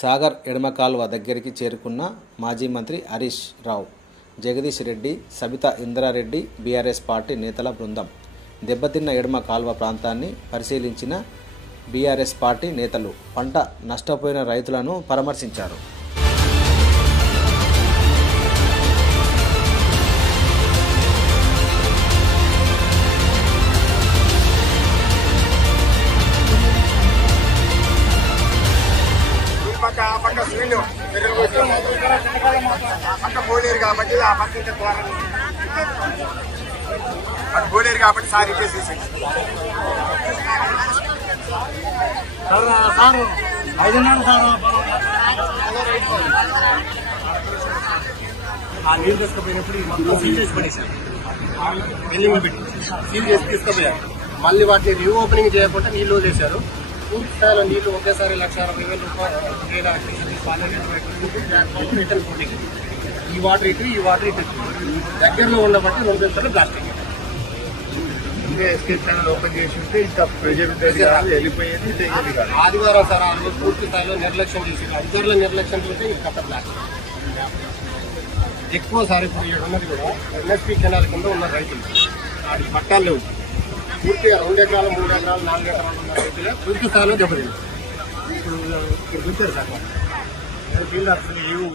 సాగర్ ఎడమ కాల్వ దగ్గరికి చేరుకున్న మాజీ మంత్రి హరీష్ రావు, జగదీష్ రెడ్డి, సబితా ఇంద్రారెడ్డి బీఆర్ఎస్ పార్టీ నేతల బృందం దెబ్బతిన్న ఎడమ కాల్వ ప్రాంతాన్ని పరిశీలించిన బీఆర్ఎస్ పార్టీ నేతలు పంట నష్టపోయిన రైతులను పరామర్శించారు. పోలేరు కాబట్టి పోలేరు కాబట్టి సార్ ఆ నీళ్ళు తీసుకుపోయినప్పుడు సీల్ చేసి పడేశారు. బిల్డింగ్ పెట్టి సీల్ చేసి తీసుకుపోయారు. మళ్ళీ వాటిని రీఓపెనింగ్ చేయకుండా నీళ్లు వదిలేశారు. పూర్తి స్థాయిలో నీళ్లు ఒకేసారి 1,60,000 రూపాయలు ఈ వాటర్ ఇటు దగ్గరలో ఉన్న బట్టి 2 గంటలు ప్లాస్టిక్ ఎస్కేప్ ఛానల్ ఓపెన్ చేసి ఉంటే ఇంకా ప్రెజర్ వెళ్ళిపోయేది. ఆదివారం సార్ ఆ రోజు పూర్తి స్థాయిలో నిర్లక్ష్యం చేసి అధికారుల నిర్లక్ష్యం చేస్తే ఇంకా ప్లాస్టిక్ ఎక్కువ సార్. ఇప్పుడు ఇక్కడ ఉన్నది కూడా ఎన్ఎస్పీ కెనాల్ కింద ఉన్న రైతులు వాటికి పట్టాల్లో పూర్తిగా 2 ఎకరాలు 3 ఎకరాలు 4 ఎకరాలు ఉన్న రైతులే పూర్తి స్థాయిలో దెబ్బతింది. ఇప్పుడు చూస్తారు సార్